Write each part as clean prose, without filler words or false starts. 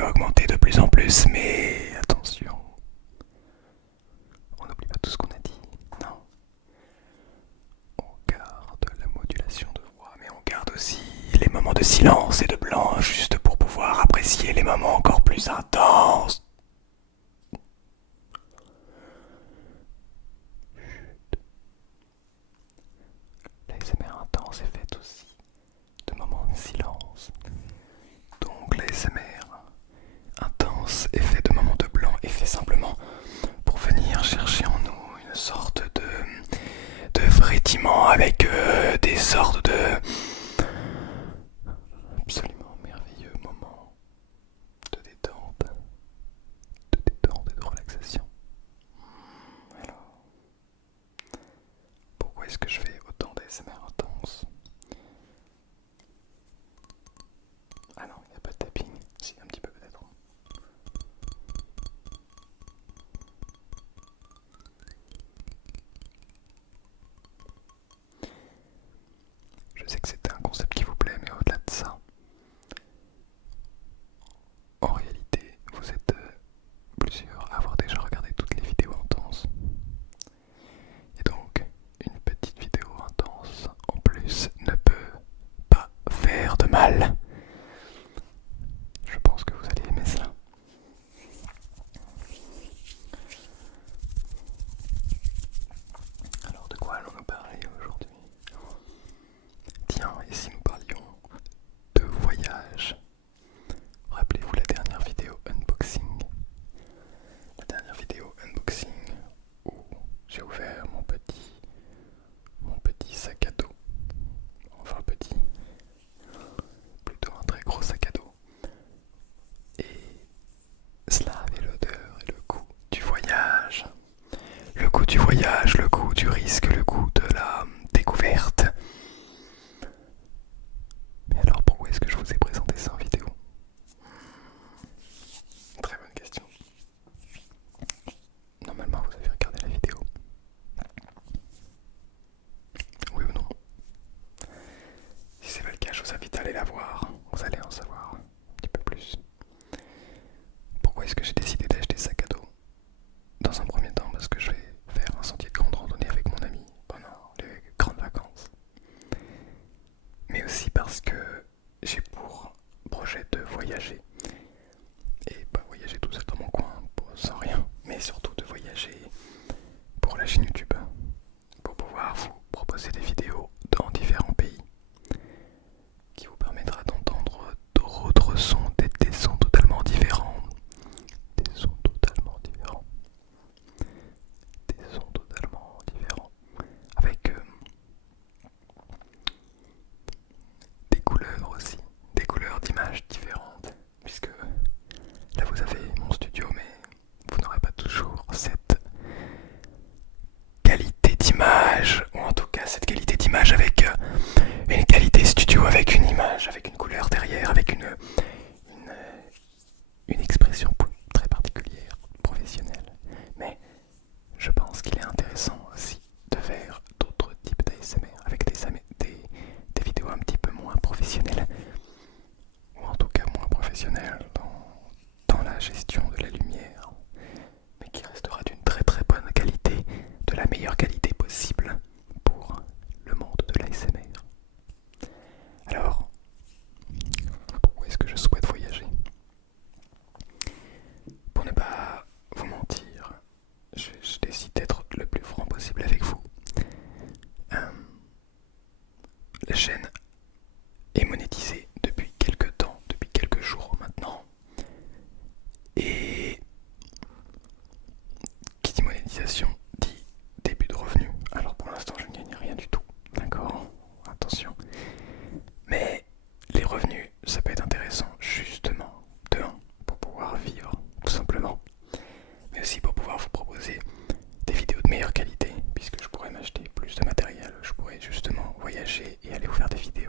va augmenter de plus en plus, mais attention, on n'oublie pas tout ce qu'on a dit. Non, on garde la modulation de voix, mais on garde aussi les moments de silence et de blanc, juste pour pouvoir apprécier les moments encore plus intenses. L'ASMR intense est faite aussi de moments de silence. Donc l'ASMR intense est fait de moments de blanc et fait simplement pour venir chercher en nous une sorte de frétillement avec des sortes de absolument merveilleux moments de détente et de relaxation. Alors, pourquoi est-ce que je fais autant d'ASMR intense? Ah non, il n'y a pas de tapping, si un petit peu peut-être. Je sais que c'est un concept qui vous plaît, mais au-delà de ça, en réalité, vous êtes plusieurs à avoir déjà regardé toutes les vidéos intenses. Et donc, une petite vidéo intense en plus ne peut pas faire de mal. Je pense que vous allez aimer ça. Alors, de quoi allons-nous parler aujourd'hui? Tiens, et si nous parlions de voyage? Rappelez-vous la dernière vidéo unboxing. La dernière vidéo unboxing où j'ai ouvert mon petit sac à dos. Enfin petit, plutôt un très gros sac à dos. Et cela avait l'odeur et le goût du voyage. Le goût du voyage, le goût du risque, le goût de la découverte. Mais alors pourquoi est-ce que je vous ai présenté ça en vidéo? Très bonne question. Normalement vous avez regardé la vidéo. Oui ou non? Si c'est pas le cas, je vous invite à aller la voir. Vous allez en savoir un petit peu plus. Pourquoi est-ce que j'ai décidé d'acheter ce sac à dos? Dans un premier temps parce que je vais faire un sentier de grande randonnée avec mon ami pendant les grandes vacances. Mais aussi parce que j'ai pour projet de voyager. Et pas voyager tout seul dans mon coin sans rien, mais surtout de voyager pour la chaîne YouTube. Pour pouvoir vous proposer des vidéos dans différents pays. Qui vous permettra d'entendre d'autres sons, des sons totalement différents. Des sons totalement différents. Des sons totalement différents. Avec des couleurs aussi. Des couleurs d'images différentes. Puisque là vous avez mon studio, mais vous n'aurez pas toujours cette qualité d'image. Ou en tout cas cette qualité d'image avec une qualité studio, avec une image, avec une couleur derrière, avec une expression très particulière, professionnelle. Mais je pense qu'il est intéressant aussi de faire d'autres types d'ASMR avec des vidéos un petit peu moins professionnelles, ou en tout cas moins professionnelles dans la gestion de la lumière, mais qui restera d'une très très bonne qualité, de la meilleure qualité possible pour le monde de l'ASMR. Alors, pourquoi est-ce que je souhaite voyager? Pour ne pas vous mentir, je décide d'être le plus franc possible avec vous. La chaîne est monétisée depuis quelques temps, depuis quelques jours maintenant. Et qui dit monétisation dit début de revenus. Alors pour l'instant je ne gagne rien du tout, d'accord? Attention. Mais les revenus, ça peut être intéressant justement, de un, pour pouvoir vivre, tout simplement. Mais aussi pour pouvoir vous proposer des vidéos de meilleure qualité, puisque je pourrais m'acheter plus de matériel, je pourrais justement voyager et aller vous faire des vidéos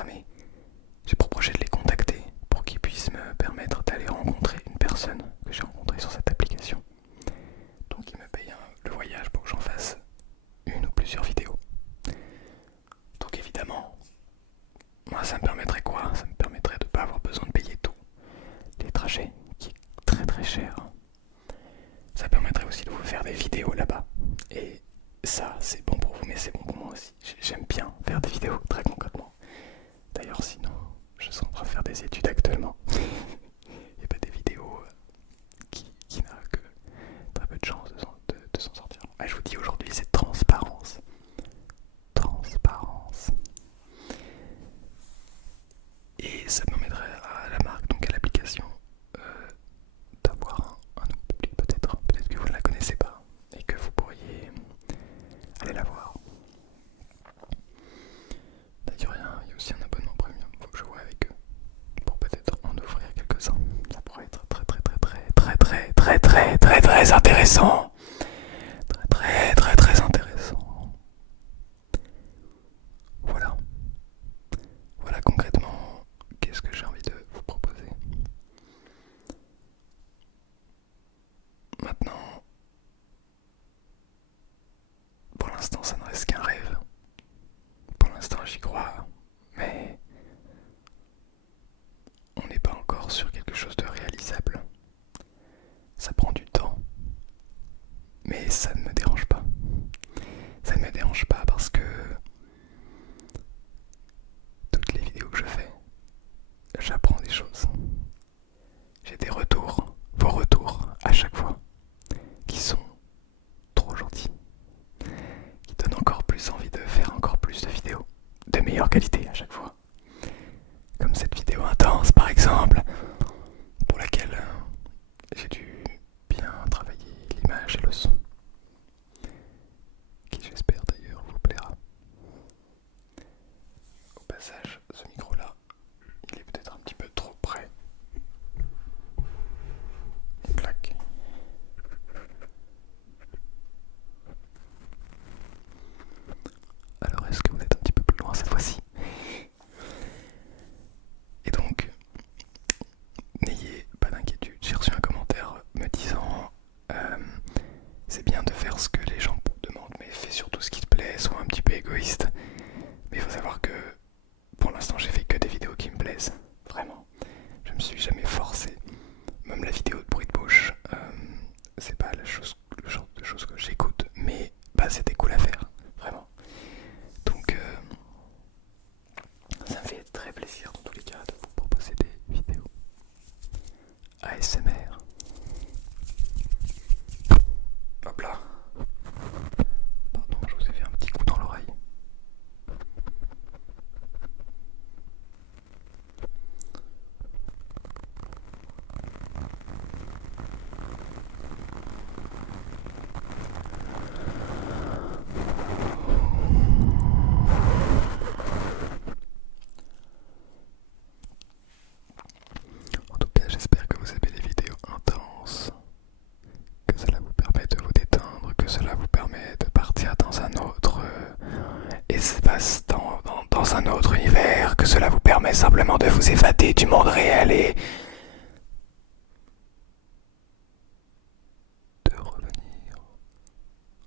programmé. J'ai pour projet de les contacter pour qu'ils puissent me permettre d'aller rencontrer une personne que j'ai rencontrée sur cette application. Donc ils me payent le voyage pour que j'en fasse une ou plusieurs vidéos. Donc évidemment, moi ça me permettrait quoi? Ça me permettrait de ne pas avoir besoin de payer tous les trajets, qui est très très cher. Ça permettrait aussi de vous faire des vidéos là-bas. Et ça, c'est bon pour vous, mais c'est bon pour moi aussi. J'aime bien faire des vidéos, très concrètement. D'ailleurs, sinon, je suis en train de faire des études actuellement. Et pas des vidéos qui n'a que très peu de chance de s'en sortir. Ah, je vous dis, aujourd'hui, c'est transparence. Transparence. Et ça permettrait à la marque, donc à l'application, d'avoir un nouveau public peut-être. Peut-être que vous ne la connaissez pas et que vous pourriez aller la voir. D'ailleurs, il y a aussi un abonnement premium, faut que je vois avec eux pour peut-être en offrir quelques-uns. Ça pourrait être très intéressant. Très intéressant. Voilà. Voilà concrètement qu'est-ce que j'ai envie de vous proposer. Maintenant, pour l'instant, ça ne reste qu'un rêve. Pour l'instant, j'y crois, mais on n'est pas encore sur quelque chose de réalisable. Ça prend du temps, mais ça ne me dérange pas. Ça ne me dérange pas parce que toutes les vidéos que je fais, j'apprends des choses. J'ai des retours, vos retours à chaque fois, qui sont trop gentils, qui donnent encore plus envie de faire encore plus de vidéos, de meilleure qualité à chaque fois. Comme cette vidéo intense par exemple, pour laquelle j'ai dû bien travailler l'image et le son, qui j'espère d'ailleurs vous plaira. Au passage, ce micro là, il est peut-être un petit peu trop près. Et plaque. Alors est-ce que vous êtes un petit peu plus loin cette fois-ci? Et donc, n'ayez pas d'inquiétude, j'ai reçu un commentaire me disant c'est bien de faire ce que les gens demandent, mais fais surtout ce qui te plaît, sois un petit peu égoïste. Mais il faut savoir que pour l'instant j'ai fait que des vidéos qui me plaisent, vraiment. Je me suis jamais forcé, même la vidéo de bruit de bouche, c'est pas le genre de choses que j'écoute, mais bah c'était cool à faire, vraiment. Donc ça me fait très plaisir dans tous les cas de vous proposer des vidéos ASMR. Hop là. Pardon, je vous ai fait un petit coup dans l'oreille. En tout cas, j'espère que vous aimez les vidéos intenses, que cela vous permet de vous détendre, que cela vous permet de partir dans un autre espace-temps, dans un autre univers, que cela vous permet simplement de vous évader du monde réel et de revenir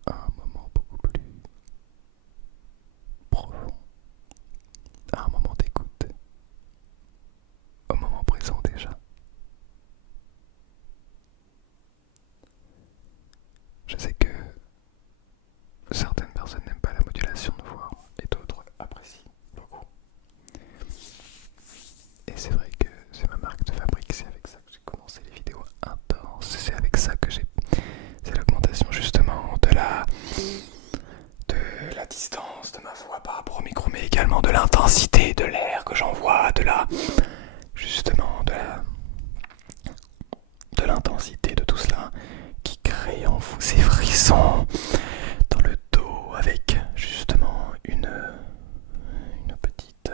à un moment beaucoup plus profond, à un moment d'écoute, au moment présent déjà. Je sais que certaines personnes n'aiment pas la modulation de voix et d'autres apprécient beaucoup. Et c'est vrai que c'est ma marque de fabrique, c'est avec ça que j'ai commencé les vidéos intenses, c'est avec ça que c'est l'augmentation justement de la distance de ma voix par rapport au micro, mais également de l'intensité de l'air que j'envoie, justement de l'intensité de tout cela qui crée en vous ces frissons dans le dos avec justement une petite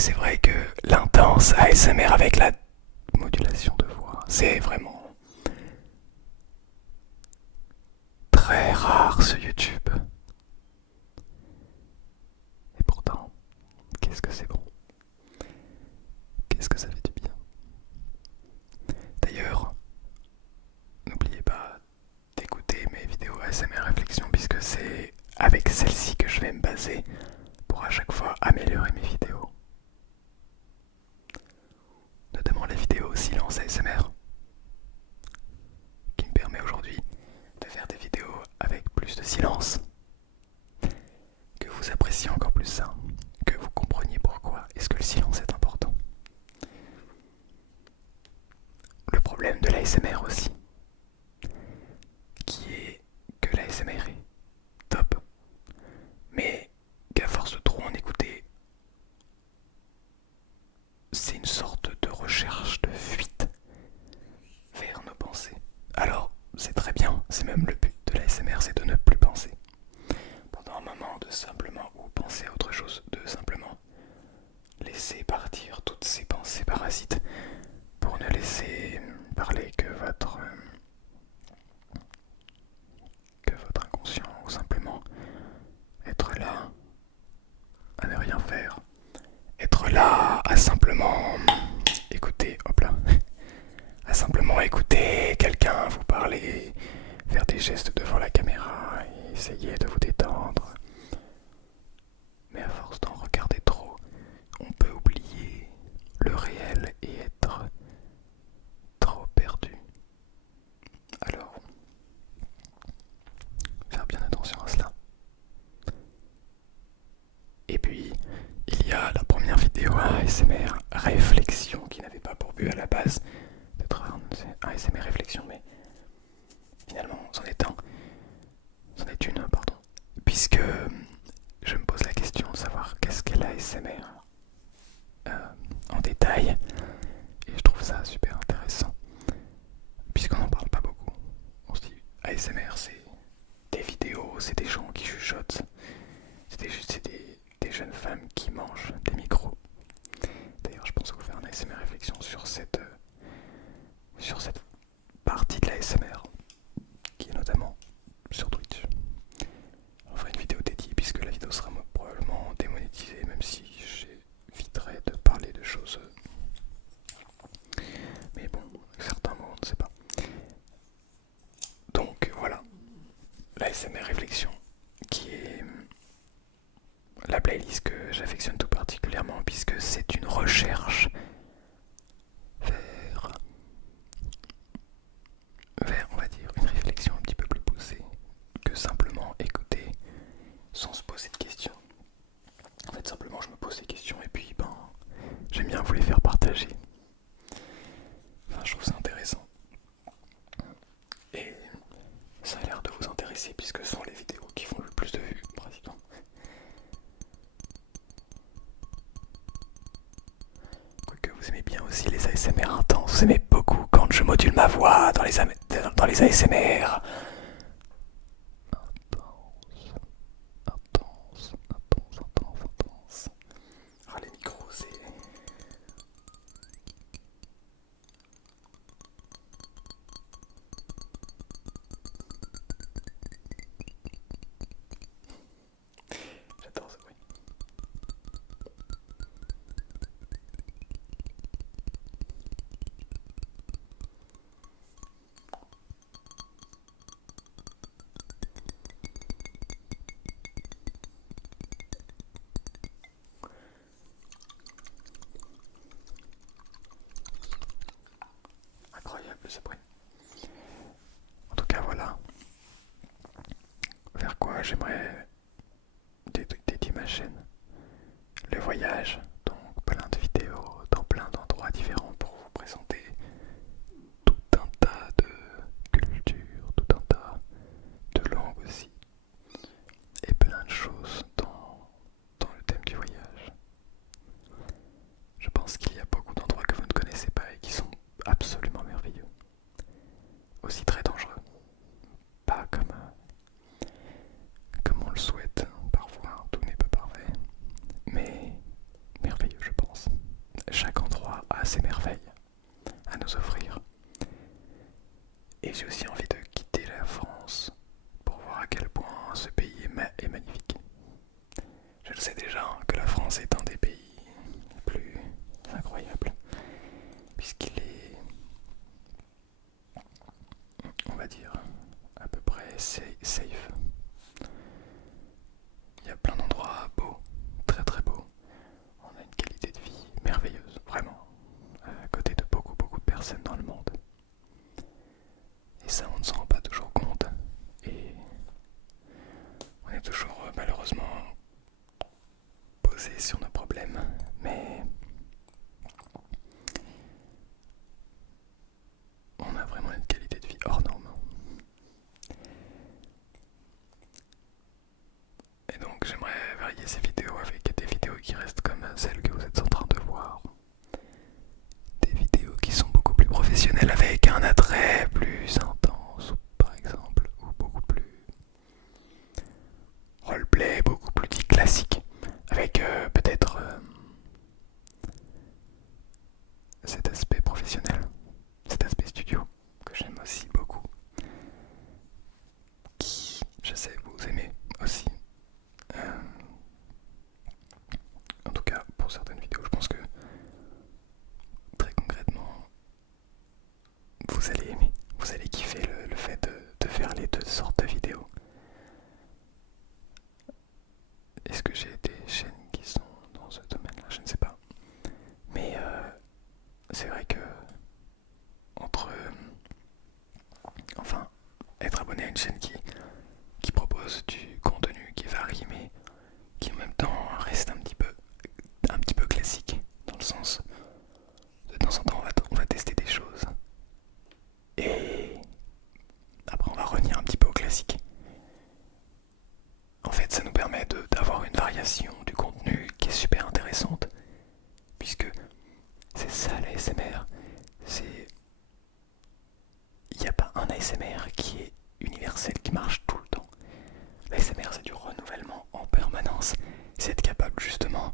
c'est vrai que l'intense ASMR avec la modulation de voix, c'est vraiment très rare sur YouTube. Et pourtant, qu'est-ce que c'est bon. Qu'est-ce que ça fait du bien. D'ailleurs, n'oubliez pas d'écouter mes vidéos ASMR réflexion puisque c'est avec celle-ci que je vais me baser pour à chaque fois améliorer mes vidéos. Notamment les vidéos silence ASMR qui me permet aujourd'hui de faire des vidéos avec plus de silence. Que vous appréciez encore plus ça, que vous compreniez pourquoi est-ce que le silence est important. Le problème de l'ASMR aussi, qui est que l'ASMR est top, mais qu'à force de trop en écouter, c'est une sorte de recherche de fuite vers nos pensées. Alors, c'est très bien, c'est même le but de l'ASMR, c'est de ne plus penser. Pendant un moment, de simplement, ou penser à autre chose, de simplement laisser partir toutes ces pensées parasites pour ne laisser parler que votre inconscient, ou simplement être là à ne rien faire, être là à simplement écouter, hop là, à simplement écouter quelqu'un vous parler, faire des gestes devant la caméra, et essayer de vous détendre. Mais à force d'en regarder trop, on peut oublier le réel et être trop perdu. Alors, faire bien attention à cela. Et puis, il y a la première vidéo ASMR réflexion qui n'avait pas pour but à la base d'être un ASMR réflexion, mais finalement, c'en est une, pardon. Puisque je me pose la question de savoir qu'est-ce qu'est l'ASMR en détail, et je trouve ça super intéressant, puisqu'on n'en parle pas beaucoup. On se dit ASMR, c'est des vidéos, c'est des gens qui chuchotent, c'est des jeunes femmes qui mangent des micros. D'ailleurs, je pense vous faire un ASMR réflexion sur cette partie de l'ASMR, qui est notamment sur Twitch. On fera une vidéo dédiée puisque la vidéo sera probablement démonétisée, même si j'éviterai de parler de choses. Mais bon, certains mots, on ne sait pas. Donc voilà, l'ASMR réflexion, qui est la playlist que j'affectionne tout particulièrement puisque c'est une recherche vers, on va dire, une réflexion un petit peu plus poussée que simplement écouter sans se poser de questions. En fait, simplement, je me pose des questions et puis, j'aime bien vous les faire partager. Enfin, je trouve ça intéressant. Et ça a l'air de vous intéresser puisque ce sont les vidéos qui font le plus de vues, pratiquement. Quoique vous aimez bien aussi les ASMR intenses, vous aimez beaucoup quand je module ma voix dans les ASMR. Intense. Ah, les micros, c'est... J'adore ce bruit. Incroyable ce bruit. En tout cas, voilà. Vers quoi j'aimerais dédier ma chaîne. Le voyage, donc plein de vidéos dans plein d'endroits différents pour vous présenter tout un tas de cultures, tout un tas de langues aussi, et plein de choses dans le thème du voyage. Je pense qu'il y a beaucoup d'endroits que vous ne connaissez pas et qui sont absolument merveilleux. Aussi très dangereux. Pas comme on le souhaite, parfois tout n'est pas parfait. Mais exposer sur nos problèmes, mais on a vraiment une qualité de vie hors norme. Et donc j'aimerais varier ces vidéos avec des vidéos qui restent comme celles que vous êtes en train de voir. Des vidéos qui sont beaucoup plus professionnelles avec un attrait plus intense, par exemple, ou beaucoup plus roleplay, beaucoup plus dit classique, avec peut-être cet aspect professionnel, cet aspect studio, que j'aime aussi beaucoup, qui, je sais, vous aimez aussi. En tout cas, pour certaines vidéos, je pense que très concrètement, vous allez aimer, vous allez kiffer le fait de faire les deux sortes de vidéos. Est-ce que j'ai des chaînes qui sont dans ce domaine-là? Je ne sais pas. Mais c'est vrai que entre enfin être abonné à une chaîne qui propose du contenu qui varie mais qui en même temps reste un petit peu classique, dans le sens de temps en temps on va tester des choses et après on va revenir un petit peu au classique. En fait ça nous permet d'avoir une variation du contenu qui est super intéressante, puisque c'est ça l'ASMR, il n'y a pas un ASMR qui est universel, qui marche tout le temps. L'ASMR c'est du renouvellement en permanence, c'est être capable justement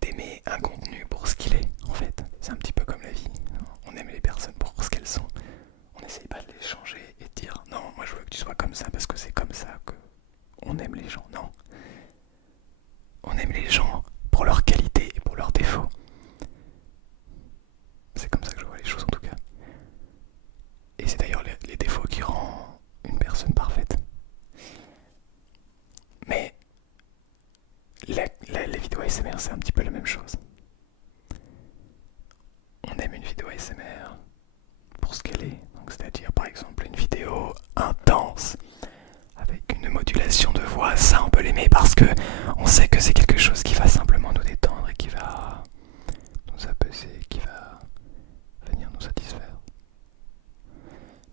d'aimer un contenu pour ce qu'il est. En fait c'est un petit peu comme la vie, on aime les personnes pour ce qu'elles sont, on n'essaye pas de les changer et de dire non moi je veux que tu sois comme ça parce que c'est comme ça que on aime les gens. Non, on aime les gens pour leurs qualités et pour leurs défauts. C'est comme ça que je vois les choses en tout cas. Et c'est d'ailleurs les défauts qui rendent une personne parfaite. Mais les vidéos ASMR c'est un petit peu la même chose. On aime une vidéo ASMR pour ce qu'elle est, donc c'est-à-dire par exemple une vidéo intense avec une modulation de voix, ça on peut l'aimer parce que on sait que c'est quelque chose qui va simplement nous détendre et qui va nous apaiser, qui va venir nous satisfaire.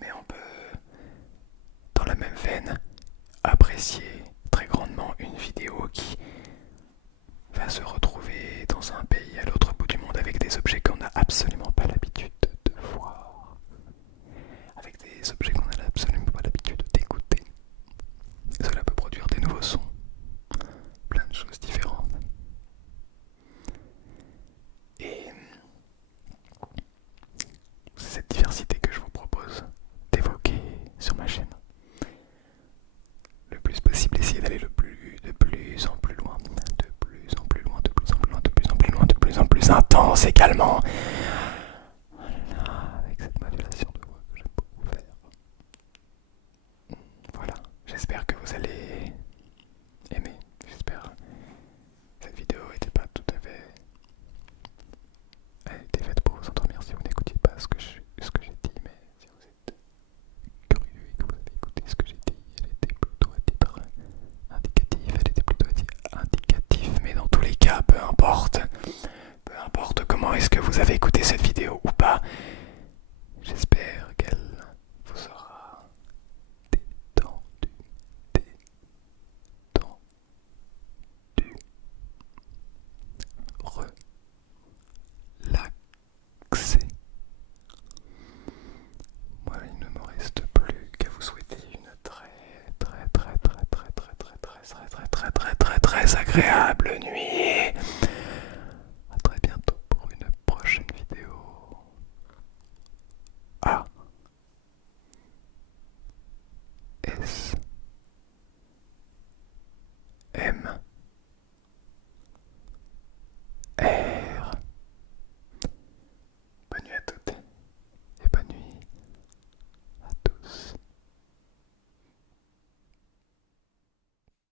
Mais on peut, dans la même veine, apprécier très grandement une vidéo qui va se retrouver dans un pays à l'autre bout du monde avec des objets qu'on n'a absolument pas l'habitude de voir, avec des objets qu'on n'a absolument pas l'habitude d'écouter. Cela peut produire des nouveaux sons, plein de choses différentes. Et c'est cette diversité que je vous propose d'évoquer sur ma chaîne. Le plus possible, essayer d'aller de plus en plus loin, de plus en plus loin, de plus en plus loin, de plus en plus loin, de plus en plus intense et calmant. Voilà, avec cette modulation de voix que j'aime beaucoup faire. Voilà, j'espère que vous allez aimer. J'espère que cette vidéo n'était pas tout à fait... Elle était faite pour vous endormir si vous n'écoutiez pas ce que j'ai dit, mais si vous êtes curieux et que vous avez écouté ce que j'ai dit, elle était plutôt à titre indicatif, mais dans tous les cas, peu importe comment est-ce que vous avez écouté cette vidéo ou pas, j'espère qu'elle vous aura détendu, relaxé. Moi, il ne me reste plus qu'à vous souhaiter une très agréable nuit.